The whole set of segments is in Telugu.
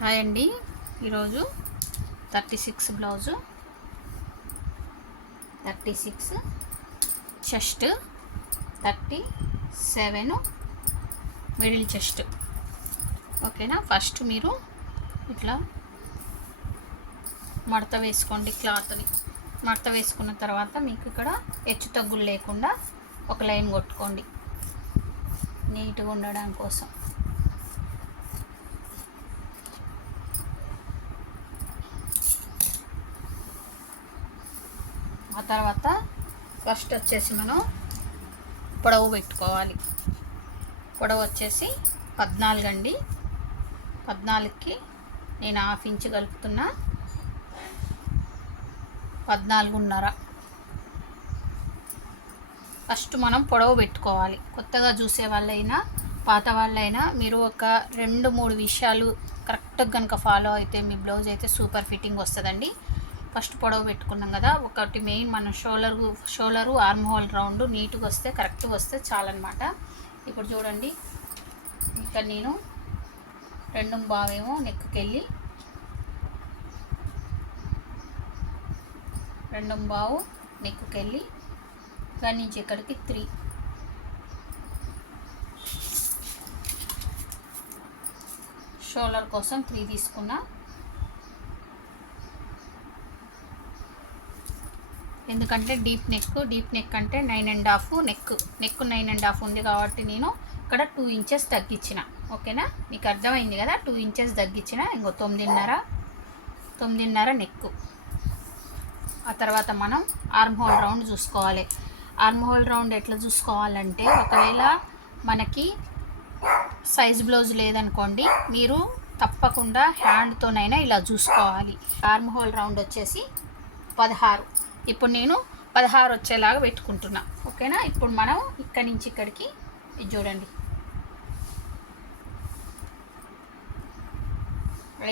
హాయ్ అండి. ఈరోజు thirty six blouse thirty six chest thirty seven middle chest. ఓకేనా? ఫస్ట్ మీరు ఇట్లా మడత వేసుకోండి క్లాత్ని. మడత వేసుకున్న తర్వాత మీకు ఇక్కడ హెచ్చు తగ్గులు లేకుండా ఒక లైన్ కొట్టుకోండి. నీట్గా ఉండడం కోసం. ఆ తర్వాత ఫస్ట్ వచ్చేసి మనం పొడవు పెట్టుకోవాలి. పొడవు వచ్చేసి పద్నాలుగు అండి పద్నాలుగుకి నేను హాఫ్ ఇంచ్ కలుపుతున్నా. పద్నాలుగున్నర. ఫస్ట్ మనం పొడవు పెట్టుకోవాలి. కొత్తగా చూసే వాళ్ళైనా పాత వాళ్ళైనా మీరు ఒక రెండు మూడు విషయాలు కరెక్ట్గా కనుక ఫాలో అయితే మీ బ్లౌజ్ అయితే సూపర్ ఫిట్టింగ్ వస్తుందండి. ఫస్ట్ పొడవు పెట్టుకున్నాం కదా ఒకటి మెయిన్ మన shoulder shoulder arm hole round నీట్గా వస్తే కరెక్ట్గా వస్తే చాలన్నమాట. ఇప్పుడు చూడండి ఇక్కడ నేను రెండు బావేమో నెక్కుకెళ్ళి రెండు బావు నెక్కుకెళ్ళి ఇక్కడి నుంచి ఇక్కడికి త్రీ షోల్డర్ కోసం త్రీ తీసుకున్నా. ఎందుకంటే డీప్ నెక్ డీప్ నెక్ అంటే nine and half neck. Neck nine and half ఉంది కాబట్టి నేను ఇక్కడ టూ ఇంచెస్ తగ్గించిన. ఓకేనా? మీకు అర్థమైంది కదా? టూ ఇంచెస్ తగ్గించిన. ఇంకో తొమ్మిదిన్నర తొమ్మిదిన్నర నెక్. ఆ తర్వాత మనం ఆర్మ్ హోల్ రౌండ్ చూసుకోవాలి. ఆర్మ్ హోల్ రౌండ్ ఎట్లా చూసుకోవాలంటే ఒకవేళ మనకి సైజ్ బ్లౌజ్ లేదనుకోండి మీరు తప్పకుండా హ్యాండ్తోనైనా ఇలా చూసుకోవాలి. ఆర్మ్ హోల్ రౌండ్ వచ్చేసి పదహారు. ఇప్పుడు నేను పదహారు వచ్చేలాగా పెట్టుకుంటున్నా. ఓకేనా? ఇప్పుడు మనం ఇక్కడి నుంచి ఇక్కడికి ఇది చూడండి.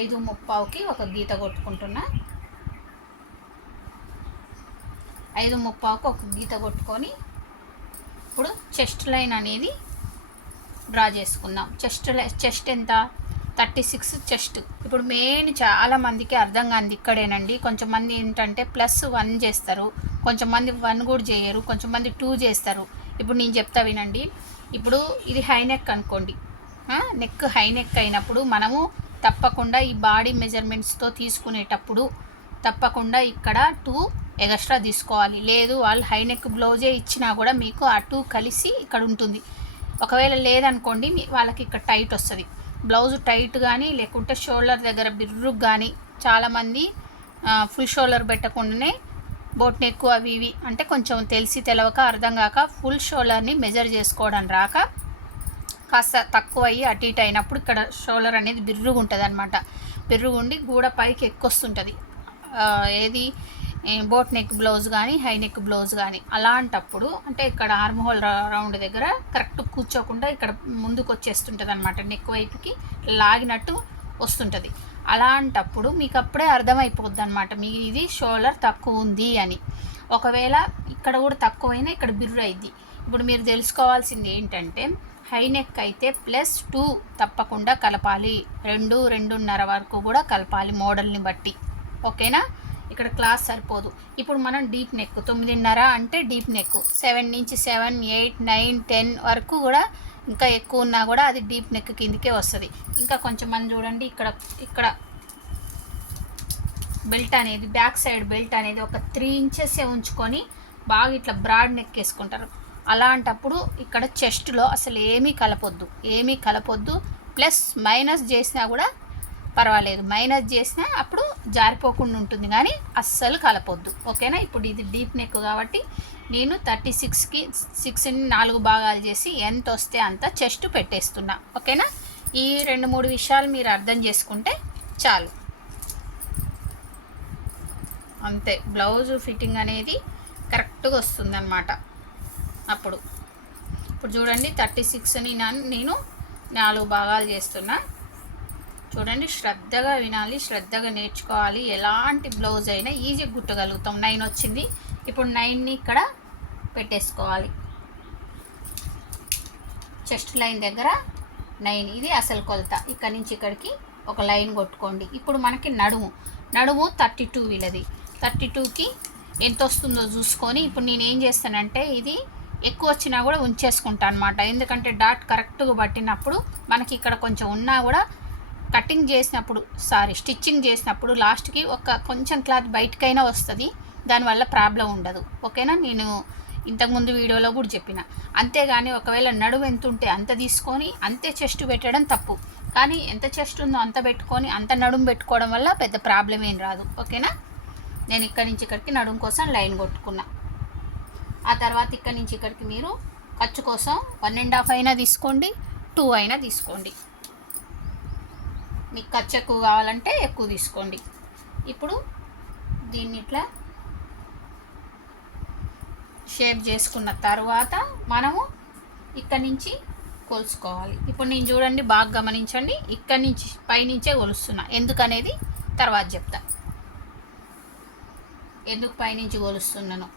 ఐదు ముప్పావుకి ఒక గీత కొట్టుకుంటున్నా. ఐదు ముప్పావుకి ఒక గీత కొట్టుకొని ఇప్పుడు చెస్ట్ లైన్ అనేది డ్రా చేసుకుందాం. చెస్ట్ చెస్ట్ ఎంత? Thirty six chest. ఇప్పుడు మెయిన్ చాలా మందికి అర్థం కాదు ఇక్కడేనండి. కొంచెం మంది ఏంటంటే ప్లస్ వన్ చేస్తారు. కొంచెం మంది వన్ కూడా చేయరు. కొంచెం మంది టూ చేస్తారు. ఇప్పుడు నేను చెప్తా వినండి. ఇప్పుడు ఇది హై నెక్ అనుకోండి. నెక్ హై నెక్ అయినప్పుడు మనము తప్పకుండా ఈ బాడీ మెజర్మెంట్స్తో తీసుకునేటప్పుడు తప్పకుండా ఇక్కడ టూ ఎగస్ట్రా తీసుకోవాలి. లేదు వాళ్ళు హై నెక్ బ్లౌజే ఇచ్చినా కూడా మీకు ఆ టూ కలిసి ఇక్కడ ఉంటుంది. ఒకవేళ లేదనుకోండి మీ వాళ్ళకి ఇక్కడ టైట్ వస్తుంది. బ్లౌజ్ టైట్ కానీ లేకుంటే షోల్డర్ దగ్గర బిర్రు కానీ చాలామంది ఫుల్ షోల్డర్ పెట్టకుండానే బోట్ నెక్ అవి ఇవి అంటే కొంచెం తెలిసి తెలవక అర్థం కాక ఫుల్ షోల్డర్ని మెజర్ చేసుకోవడం రాక కాస్త తక్కువ అయ్యి అటు ఇటు అయినప్పుడు ఇక్కడ షోల్డర్ అనేది బిర్రుగా ఉంటుంది అనమాట బిర్రుగుండి గూడ పైకి ఎక్కువస్తుంటుంది. ఏది బోట్ నెక్ బ్లౌజ్ కానీ హై నెక్ బ్లౌజ్ కానీ అలాంటప్పుడు అంటే ఇక్కడ ఆర్మ్ హోల్ రౌండ్ దగ్గర కరెక్ట్ కూర్చోకుండా ఇక్కడ ముందుకు వచ్చేస్తుంటుంది అనమాట నెక్ వైపుకి లాగినట్టు వస్తుంటుంది. అలాంటప్పుడు మీకు అప్పుడే అర్థమైపోద్ది అనమాట మీ ఇది షోల్డర్ తక్కువ ఉంది అని. ఒకవేళ ఇక్కడ కూడా తక్కువైనా ఇక్కడ బిర్రు అయింది ఇప్పుడు మీరు తెలుసుకోవాల్సింది ఏంటంటే హై నెక్ అయితే ప్లస్ టూ తప్పకుండా కలపాలి. రెండు రెండున్నర వరకు కూడా కలపాలి మోడల్ని బట్టి. ఓకేనా? ఇక్కడ క్లాస్ సరిపోదు. ఇప్పుడు మనం డీప్ నెక్ తొమ్మిదిన్నర అంటే డీప్ నెక్. సెవెన్ నుంచి సెవెన్ ఎయిట్ నైన్ టెన్ వరకు కూడా ఇంకా ఎక్కువ ఉన్నా కూడా అది డీప్ నెక్ కిందకే వస్తుంది. ఇంకా కొంచెం మంది చూడండి ఇక్కడ ఇక్కడ బెల్ట్ అనేది బ్యాక్ సైడ్ బెల్ట్ అనేది ఒక త్రీ ఇంచెస్ ఉంచుకొని బాగా ఇట్లా బ్రాడ్ నెక్ వేసుకుంటారు. అలాంటప్పుడు ఇక్కడ చెస్ట్లో అసలు ఏమీ కలపొద్దు. ఏమీ కలపొద్దు. ప్లస్ మైనస్ చేసినా కూడా పర్వాలేదు. మైనస్ చేసినా అప్పుడు జారిపోకుండా ఉంటుంది కానీ అస్సలు కలపొద్దు. ఓకేనా? ఇప్పుడు ఇది డీప్ నెక్ కాబట్టి నేను థర్టీ సిక్స్కి సిక్స్ని నాలుగు భాగాలు చేసి ఎంత వస్తే అంత చెస్ట్ పెట్టేస్తున్నా. ఓకేనా? ఈ రెండు మూడు విషయాలు మీరు అర్థం చేసుకుంటే చాలు. అంతే. బ్లౌజ్ ఫిట్టింగ్ అనేది కరెక్ట్గా వస్తుందన్నమాట. అప్పుడు. ఇప్పుడు చూడండి థర్టీ సిక్స్ని నేను నాలుగు భాగాలు చేస్తున్నా. చూడండి శ్రద్ధగా వినాలి శ్రద్ధగా నేర్చుకోవాలి. ఎలాంటి బ్లౌజ్ అయినా ఈజీగా గుట్టగలుగుతాం నైన్ వచ్చింది. ఇప్పుడు నైన్ని ఇక్కడ పెట్టేసుకోవాలి. చెస్ట్ లైన్ దగ్గర నైన్ ఇది అసలు కొలత. ఇక్కడ నుంచి ఇక్కడికి ఒక లైన్ కొట్టుకోండి. ఇప్పుడు మనకి నడుము. నడుము థర్టీ టూ వీలది థర్టీ టూకి ఎంత వస్తుందో చూసుకొని ఇప్పుడు నేను ఏం చేస్తానంటే ఇది ఎక్కువ వచ్చినా కూడా ఉంచేసుకుంటాను అనమాట ఎందుకంటే డాట్ కరెక్ట్గా పట్టినప్పుడు మనకి ఇక్కడ కొంచెం ఉన్నా కూడా కటింగ్ చేసినప్పుడు సారీ స్టిచ్చింగ్ చేసినప్పుడు లాస్ట్కి ఒక కొంచెం క్లాత్ బయటకైనా వస్తుంది. దానివల్ల ప్రాబ్లం ఉండదు. ఓకేనా? నేను ఇంతకుముందు వీడియోలో కూడా చెప్పిన. అంతేగాని ఒకవేళ నడువు ఎంత ఉంటే అంత తీసుకొని అంతే చెస్ట్ పెట్టడం తప్పు. కానీ ఎంత చెస్ట్ ఉందో అంత పెట్టుకొని అంత నడుము పెట్టుకోవడం వల్ల పెద్ద ప్రాబ్లం ఏం రాదు. ఓకేనా? నేను ఇక్కడి నుంచి ఇక్కడికి నడుము కోసం లైన్ కొట్టుకున్నా. ఆ తర్వాత ఇక్కడి నుంచి ఇక్కడికి మీరు ఖర్చు కోసం వన్ అండ్ హాఫ్ అయినా తీసుకోండి టూ అయినా తీసుకోండి. మీకు ఖర్చు ఎక్కువ కావాలంటే ఎక్కువ తీసుకోండి. ఇప్పుడు దీన్ని ఇట్లా షేప్ చేసుకున్న తర్వాత మనము ఇక్కడి నుంచి కొలుసుకోవాలి. ఇప్పుడు నేను చూడండి బాగా గమనించండి. ఇక్కడి నుంచి పైనుంచే కొలుస్తున్నా. ఎందుకనేది తర్వాత చెప్తా. ఎందుకు పైనుంచి కొలుస్తున్నాను.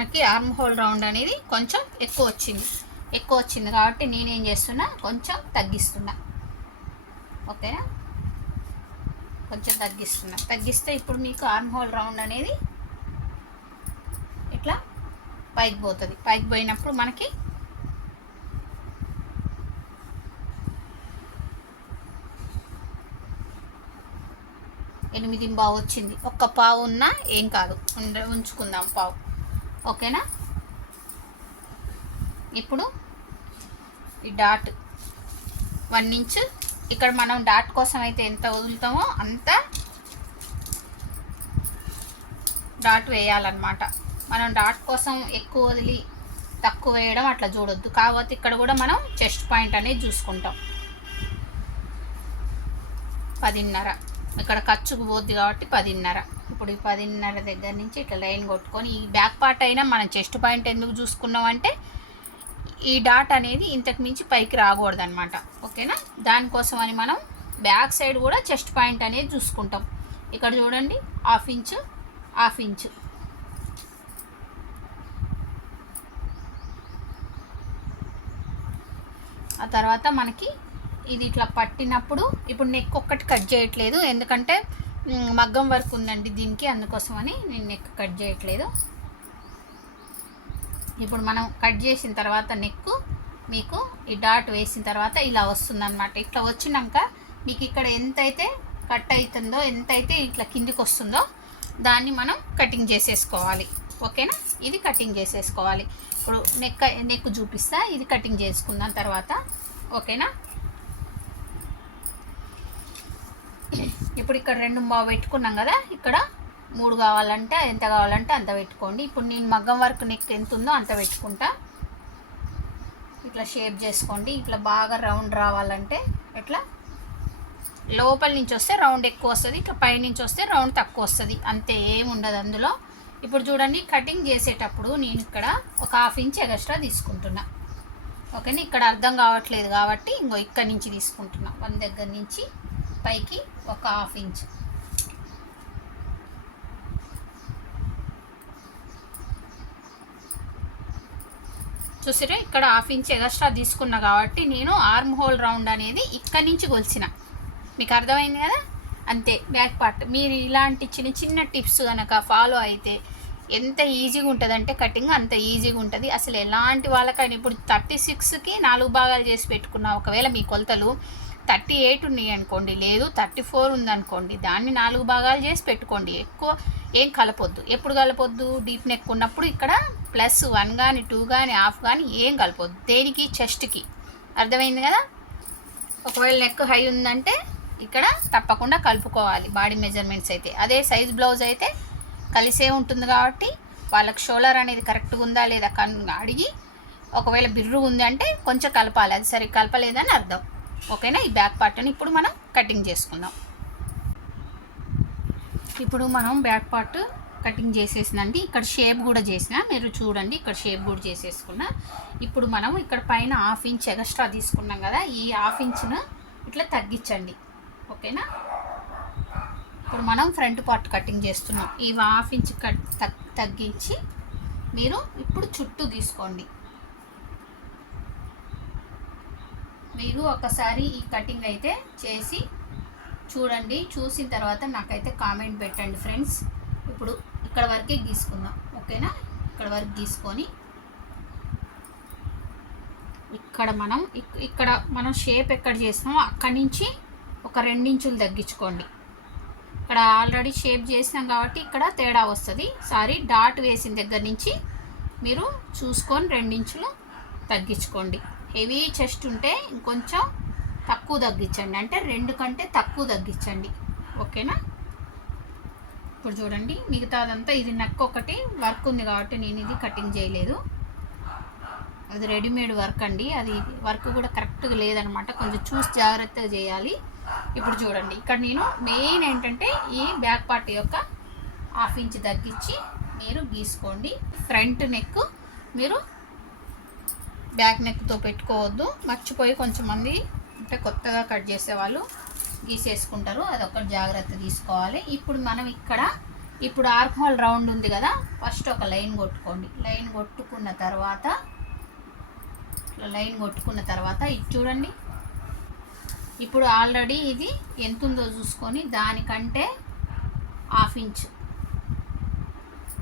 మనకి ఆర్మ్ హోల్ రౌండ్ అనేది కొంచెం ఎక్కువ వచ్చింది. ఎక్కువ వచ్చింది కాబట్టి నేనేం చేస్తున్నా కొంచెం తగ్గిస్తున్నా. ఓకేనా? కొంచెం తగ్గిస్తున్నా. తగ్గిస్తే ఇప్పుడు మీకు ఆర్మ్ హోల్ రౌండ్ అనేది ఇట్లా పైకి పోతుంది. పైకి పోయినప్పుడు మనకి ఎనిమిది పావు వచ్చింది. ఒక్క పావు ఉన్నా ఏం కాదు. ఉండ ఉంచుకుందాం పావు. ఓకేనా? ఇప్పుడు ఈ డాట్ వన్ ఇంచ్. ఇక్కడ మనం డాట్ కోసం అయితే ఎంత వదులుతామో అంత డాట్ వేయాలన్నమాట. మనం డాట్ కోసం ఎక్కువ వదిలి తక్కువ వేయడం అట్లా చూడొద్దు. కాకపోతే ఇక్కడ కూడా మనం చెస్ట్ పాయింట్ అనేది చూసుకుంటాం. పదిన్నర. ఇక్కడ ఖర్చుకు పోద్ది కాబట్టి పదిన్నర. ఇప్పుడు ఈ పదిన్నర దగ్గర నుంచి ఇట్లా లైన్ కొట్టుకొని ఈ బ్యాక్ పార్ట్ అయినా మనం చెస్ట్ పాయింట్ ఎందుకు చూసుకున్నాం అంటే ఈ డాట్ అనేది ఇంతకు మించి పైకి రాకూడదు అనమాట ఓకేనా? దానికోసం అని మనం బ్యాక్ సైడ్ కూడా చెస్ట్ పాయింట్ అనేది చూసుకుంటాం. ఇక్కడ చూడండి హాఫ్ ఇంచు హాఫ్ ఇంచు. ఆ తర్వాత మనకి ఇది ఇట్లా పట్టినప్పుడు ఇప్పుడు నెక్ ఒక్కటి కట్ చేయట్లేదు. ఎందుకంటే మగ్గం వర్క్ ఉందండి దీనికి అందుకోసం అని నేను నెక్ కట్ చేయట్లేదు. ఇప్పుడు మనం కట్ చేసిన తర్వాత నెక్ మీకు ఈ డాట్ వేసిన తర్వాత ఇలా వస్తుందన్నమాట. ఇట్లా వచ్చినాక మీకు ఇక్కడ ఎంతైతే కట్ అవుతుందో ఎంతైతే ఇట్లా కిందికి వస్తుందో దాన్ని మనం కటింగ్ చేసేసుకోవాలి. ఓకేనా? ఇది కటింగ్ చేసేసుకోవాలి. ఇప్పుడు నెక్ నెక్ చూపిస్తా ఇది కటింగ్ చేసుకుందాం తర్వాత ఓకేనా? ఇప్పుడు ఇక్కడ రెండు మా పెట్టుకున్నాం కదా ఇక్కడ మూడు కావాలంటే ఎంత కావాలంటే అంత పెట్టుకోండి. ఇప్పుడు నేను మగ్గం వర్క్ నెక్ ఎంత ఉందో అంత పెట్టుకుంటా. ఇట్లా షేప్ చేసుకోండి. ఇట్లా బాగా రౌండ్ రావాలంటే ఇట్లా లోపల నుంచి వస్తే రౌండ్ ఎక్కువ వస్తుంది ఇట్లా పైనుంచి వస్తే రౌండ్ తక్కువ వస్తుంది. అంతే ఏముండదు అందులో. ఇప్పుడు చూడండి కటింగ్ చేసేటప్పుడు నేను ఇక్కడ ఒక హాఫ్ ఇంచ్ ఎక్స్ట్రా తీసుకుంటున్నా. ఓకేనా? ఇక్కడ అర్థం కావట్లేదు కాబట్టి ఇంకో ఇక్కడ నుంచి తీసుకుంటున్నా. వన్ దగ్గర నుంచి పైకి ఒక హాఫ్ ఇంచ్. చూసారా ఇక్కడ హాఫ్ ఇంచ్ ఎగస్ట్రా తీసుకున్నా కాబట్టి నేను ఆర్మ్ హోల్ రౌండ్ అనేది ఇక్కడి నుంచి కొలిచిన. మీకు అర్థమైంది కదా? అంతే బ్యాక్ పార్ట్. మీరు ఇలాంటి చిన్న చిన్న టిప్స్ కనుక ఫాలో అయితే ఎంత ఈజీగా ఉంటుంది అంటే కటింగ్ అంత ఈజీగా ఉంటుంది. అసలు ఎలాంటి వాళ్ళకైనా ఇప్పుడు థర్టీ సిక్స్కి నాలుగు భాగాలు చేసి పెట్టుకున్నా ఒకవేళ మీ కొలతలు థర్టీ ఎయిట్ ఉన్నాయి అనుకోండి లేదు థర్టీ ఫోర్ ఉందనుకోండి దాన్ని నాలుగు భాగాలు చేసి పెట్టుకోండి. ఎక్కువ ఏం కలపొద్దు. ఎప్పుడు కలపొద్దు? డీప్ నెక్ ఉన్నప్పుడు ఇక్కడ ప్లస్ వన్ కానీ టూ కానీ హాఫ్ కానీ ఏం కలపొద్దు. దేనికి? చెస్ట్కి. అర్థమైంది కదా? ఒకవేళ నెక్ హై ఉందంటే ఇక్కడ తప్పకుండా కలుపుకోవాలి బాడీ మెజర్మెంట్స్ అయితే. అదే సైజ్ బ్లౌజ్ అయితే కలిసే ఉంటుంది కాబట్టి వాళ్ళకి షోలర్ అనేది కరెక్ట్గా ఉందా లేదా కన్ అడిగి ఒకవేళ బిర్రు ఉంది అంటే కొంచెం కలపాలి. అది సరిగ్గా కలపలేదని అర్థం. ఓకేనా? ఈ బ్యాక్ పార్ట్ని ఇప్పుడు మనం కటింగ్ చేసుకుందాం. ఇప్పుడు మనం బ్యాక్ పార్ట్ కటింగ్ చేసేసిందండి. ఇక్కడ షేప్ కూడా చేసిన. మీరు చూడండి ఇక్కడ షేప్ కూడా చేసేసుకున్నా. ఇప్పుడు మనం ఇక్కడ పైన హాఫ్ ఇంచ్ ఎక్స్ట్రా తీసుకున్నాం కదా ఈ హాఫ్ ఇంచ్ను ఇట్లా తగ్గించండి. ఓకేనా? ఇప్పుడు మనం ఫ్రంట్ పార్ట్ కటింగ్ చేస్తున్నాం. ఈ హాఫ్ ఇంచ్ కట్ తగ్గించి మీరు ఇప్పుడు చుట్టూ గీసుకోండి మీరు ఒకసారి ఈ కటింగ్ అయితే చేసి చూడండి. చూసిన తర్వాత నాకైతే కామెంట్ పెట్టండి ఫ్రెండ్స్. ఇప్పుడు ఇక్కడ వరకే గీసుకుందాం. ఓకేనా? ఇక్కడ వరకు గీసుకొని ఇక్కడ మనం ఇక్కడ మనం షేప్ ఎక్కడ చేసినామో అక్కడి నుంచి ఒక రెండించులు తగ్గించుకోండి. ఇక్కడ ఆల్రెడీ షేప్ చేసినాం కాబట్టి ఇక్కడ తేడా వస్తుంది. సారీ డాట్ వేసిన దగ్గర నుంచి మీరు చూసుకొని రెండించులు తగ్గించుకోండి. హెవీ చెస్ట్ ఉంటే ఇంకొంచెం తక్కువ తగ్గించండి. అంటే రెండు కంటే తక్కువ తగ్గించండి. ఓకేనా? ఇప్పుడు చూడండి మిగతాదంతా ఇది నెక్ ఒకటి వర్క్ ఉంది కాబట్టి నేను ఇది కటింగ్ చేయలేదు. అది రెడీమేడ్ వర్క్ అండి. అది వర్క్ కూడా కరెక్ట్గా లేదనమాట. కొంచెం చూసి జాగ్రత్తగా చేయాలి. ఇప్పుడు చూడండి ఇక్కడ నేను మెయిన్ ఏంటంటే ఈ బ్యాక్ పార్ట్ యొక్క హాఫ్ ఇంచ్ తగ్గించి మీరు గీసుకోండి. ఫ్రంట్ నెక్ మీరు బ్యాక్ నెక్తో పెట్టుకోవద్దు. మర్చిపోయి కొంచెం మంది అంటే కొత్తగా కట్ చేసేవాళ్ళు గీసేసుకుంటారు. అదొకటి జాగ్రత్త తీసుకోవాలి. ఇప్పుడు మనం ఇక్కడ ఇప్పుడు ఆర్క్ రౌండ్ ఉంది కదా ఫస్ట్ ఒక లైన్ కొట్టుకోండి. లైన్ కొట్టుకున్న తర్వాత ఇట్లా లైన్ కొట్టుకున్న తర్వాత ఇది చూడండి. ఇప్పుడు ఆల్రెడీ ఇది ఎంత ఉందో చూసుకొని దానికంటే హాఫ్ ఇంచ్.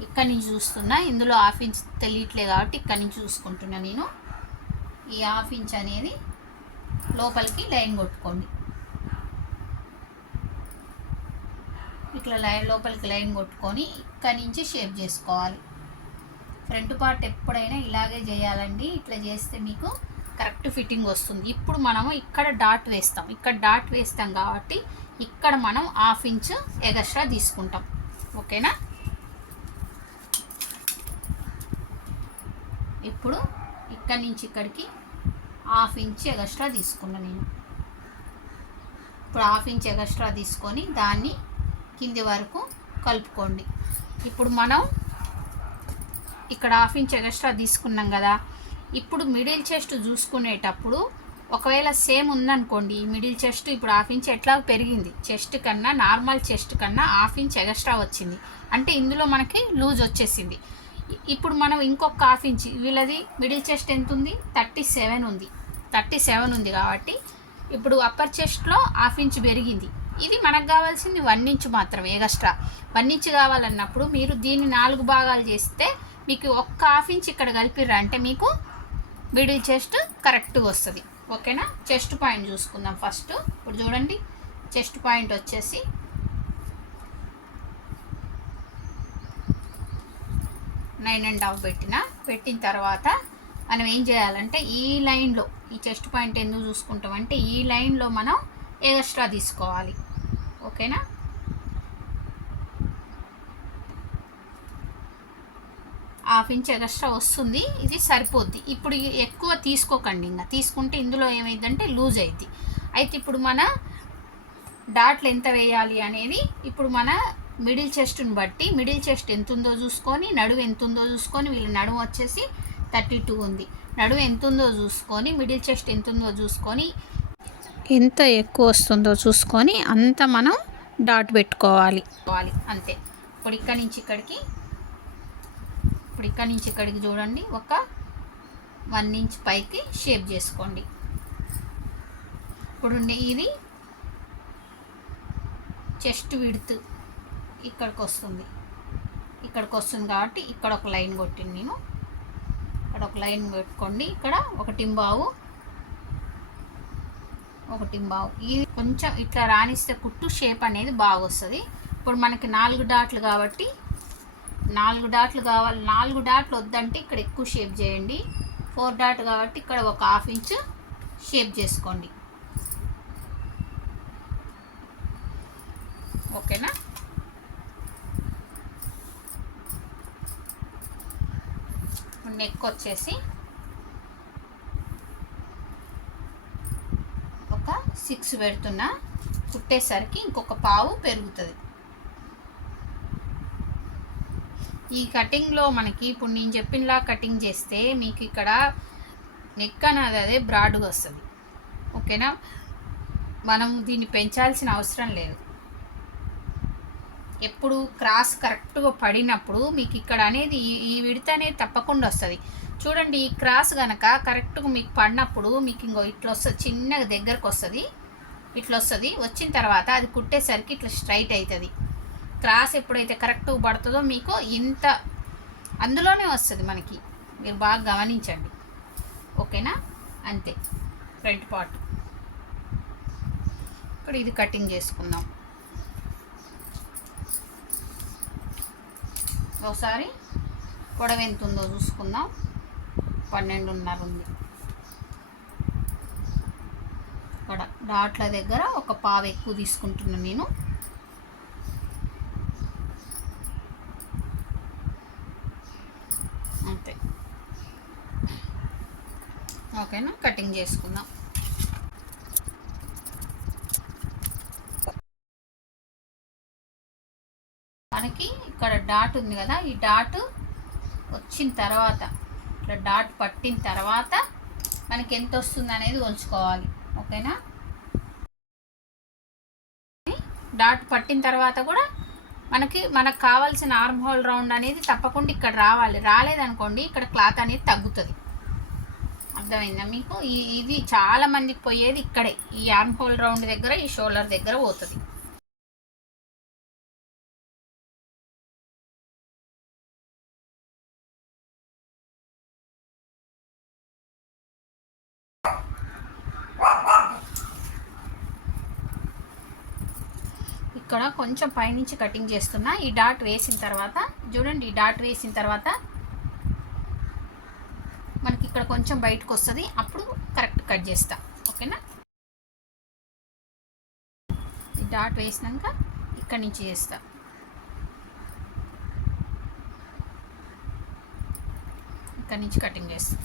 ఇక్కడి నుంచి చూస్తున్నా. ఇందులో హాఫ్ ఇంచ్ తెలియట్లేదు కాబట్టి ఇక్కడి నుంచి చూసుకుంటున్నా నేను. ఈ హాఫ్ ఇంచ్ అనేది లోపలికి లైన్ కొట్టుకోండి. ఇట్లా లైన్ లోపలికి లైన్ కొట్టుకొని ఇక్కడి నుంచి షేప్ చేసుకోవాలి. ఫ్రంట్ పార్ట్ ఎప్పుడైనా ఇలాగే చేయాలండి. ఇట్లా చేస్తే మీకు కరెక్ట్ ఫిట్టింగ్ వస్తుంది. ఇప్పుడు మనము ఇక్కడ డాట్ వేస్తాం. ఇక్కడ డాట్ వేస్తాం కాబట్టి ఇక్కడ మనం హాఫ్ ఇంచ్ ఎగస్ట్రా తీసుకుంటాం. ఓకేనా? ఇప్పుడు ఇక్కడి నుంచి ఇక్కడికి హాఫ్ ఇంచ్ ఎగస్ట్రా తీసుకున్నా నేను. ఇప్పుడు హాఫ్ ఇంచ్ ఎగస్ట్రా తీసుకొని దాన్ని కింది వరకు కలుపుకోండి. ఇప్పుడు మనం ఇక్కడ హాఫ్ ఇంచ్ ఎగస్ట్రా తీసుకున్నాం కదా ఇప్పుడు మిడిల్ చెస్ట్ చూసుకునేటప్పుడు ఒకవేళ సేమ్ ఉందనుకోండి ఈ మిడిల్ చెస్ట్ ఇప్పుడు హాఫ్ ఇంచ్ ఎట్లా పెరిగింది? చెస్ట్ కన్నా నార్మల్ చెస్ట్ కన్నా హాఫ్ ఇంచ్ ఎగస్ట్రా వచ్చింది. అంటే ఇందులో మనకి లూజ్ వచ్చేసింది. ఇప్పుడు మనం ఇంకొక హాఫ్ ఇంచ్ వీళ్ళది మిడిల్ చెస్ట్ ఎంత ఉంది? థర్టీ సెవెన్ ఉంది. థర్టీ సెవెన్ ఉంది కాబట్టి ఇప్పుడు అప్పర్ చెస్ట్లో హాఫ్ ఇంచ్ పెరిగింది. ఇది మనకు కావాల్సింది వన్ ఇంచ్ మాత్రమే ఎగస్ట్రా వన్ ఇంచ్ కావాలన్నప్పుడు మీరు దీన్ని నాలుగు భాగాలు చేస్తే మీకు ఒక్క హాఫ్ ఇంచ్ ఇక్కడ కలిపిర్రు అంటే మీకు మిడిల్ చెస్ట్ కరెక్ట్గా వస్తుంది. ఓకేనా చెస్ట్ పాయింట్ చూసుకుందాం ఫస్ట్ ఇప్పుడు చూడండి. చెస్ట్ పాయింట్ వచ్చేసి నైన్ అండ్ హాఫ్ పెట్టిన. పెట్టిన తర్వాత మనం ఏం చేయాలంటే ఈ లైన్లో ఈ చెస్ట్ పాయింట్ ఎందుకు చూసుకుంటాం అంటే ఈ లైన్లో మనం ఎగస్ట్రా తీసుకోవాలి. ఓకేనా? హాఫ్ ఇంచ్ ఎగస్ట్రా వస్తుంది ఇది సరిపోద్ది. ఇప్పుడు ఎక్కువ తీసుకోకండి ఇంకా. తీసుకుంటే ఇందులో ఏమైందంటే లూజ్ అయింది అయితే ఇప్పుడు మన డాట్లు ఎంత వేయాలి అనేది ఇప్పుడు మన మిడిల్ చెస్ట్ని బట్టి మిడిల్ చెస్ట్ ఎంత ఉందో చూసుకొని నడువు ఎంత ఉందో చూసుకొని వీళ్ళ నడుము వచ్చేసి థర్టీ టూ ఉంది. నడువు ఎంత ఉందో చూసుకొని మిడిల్ చెస్ట్ ఎంత ఉందో చూసుకొని ఎంత ఎక్కువ వస్తుందో చూసుకొని అంత మనం డాట్ పెట్టుకోవాలి. అంతే. ఇప్పుడు ఇక్కడి నుంచి ఇక్కడికి ఇప్పుడు ఇక్కడి నుంచి ఇక్కడికి చూడండి. ఒక వన్ ఇంచ్ పైకి షేప్ చేసుకోండి. ఇప్పుడు ఇది చెస్ట్ విడుతు ఇక్కడికి వస్తుంది. ఇక్కడికి వస్తుంది కాబట్టి ఇక్కడ ఒక లైన్ కొట్టింది నేను. ఇక్కడ ఒక లైన్ పెట్టుకోండి. ఇక్కడ ఒక టింబావు ఒక టింబావు. ఇది కొంచెం ఇట్లా రాణిస్తే కుట్టు షేప్ అనేది బాగా వస్తుంది ఇప్పుడు మనకి నాలుగు డాట్లు కాబట్టి నాలుగు డాట్లు కావాలి నాలుగు డాట్లు వద్దంటే ఇక్కడ ఎక్కువ షేప్ చేయండి. ఫోర్ డాట్ కాబట్టి ఇక్కడ ఒక హాఫ్ ఇంచ్ షేప్ చేసుకోండి. ఓకేనా? నెక్ వచ్చేసి ఒక సిక్స్ పెడుతున్నా కుట్టేసరికి ఇంకొక పావు పెరుగుతుంది. ఈ కటింగ్లో మనకి ఇప్పుడు నేను చెప్పినలా కటింగ్ చేస్తే మీకు ఇక్కడ నెక్ అనేది అదే బ్రాడ్గా వస్తుంది. ఓకేనా? మనం దీన్ని పెంచాల్సిన అవసరం లేదు. ఎప్పుడు క్రాస్ కరెక్ట్గా పడినప్పుడు మీకు ఇక్కడ అనేది ఈ- విడత అనేది తప్పకుండా వస్తుంది. చూడండి ఈ క్రాస్ కనుక కరెక్ట్గా మీకు పడినప్పుడు మీకు ఇంకో ఇట్లా వస్తుంది చిన్నగా దగ్గరకు వస్తుంది ఇట్లా వస్తుంది వచ్చిన తర్వాత అది కుట్టేసరికి ఇట్లా స్ట్రైట్ అవుతుంది క్రాస్ ఎప్పుడైతే కరెక్ట్గా పడుతుందో మీకు ఇంత అందులోనే వస్తుంది మనకి. మీరు బాగా గమనించండి. ఓకేనా? అంతే. Front part. ఇప్పుడు ఇది కటింగ్ చేసుకుందాం. ఒకసారి పొడవు ఎంత ఉందో చూసుకుందాం. పన్నెండున్నర ఉంది. ఇక్కడ డాట్ల దగ్గర ఒక పావు ఎక్కువ తీసుకుంటున్నాను నేను. అంతే. ఓకేనా? కటింగ్ చేసుకుందాం. మనకి ఇక్కడ డాట్ ఉంది కదా ఈ డాట్ వచ్చిన తర్వాత ఇట్లా డాట్ పట్టిన తర్వాత మనకి ఎంత వస్తుంది అనేది కొలుచుకోవాలి. ఓకేనా? డాట్ పట్టిన తర్వాత కూడా మనకి మనకు కావాల్సిన ఆర్మ్ హోల్ రౌండ్ అనేది తప్పకుండా ఇక్కడ రావాలి. రాలేదనుకోండి ఇక్కడ క్లాత్ అనేది తగ్గుతుంది. అర్థమైందా మీకు? ఈ ఇది చాలామందికి పోయేది ఇక్కడే. ఈ ఆర్మ్ హోల్ రౌండ్ దగ్గర ఈ షోల్డర్ దగ్గర పోతుంది. ఇక్కడ కొంచెం పైనుంచి కటింగ్ చేస్తున్నా. ఈ డాట్ వేసిన తర్వాత చూడండి ఈ డాట్ వేసిన తర్వాత మనకి ఇక్కడ కొంచెం బయటకు వస్తుంది. అప్పుడు కరెక్ట్ కట్ చేస్తా. ఓకేనా? ఈ డాట్ వేసినాక ఇక్కడ నుంచి చేస్తా. ఇక్కడ నుంచి కటింగ్ చేస్తా.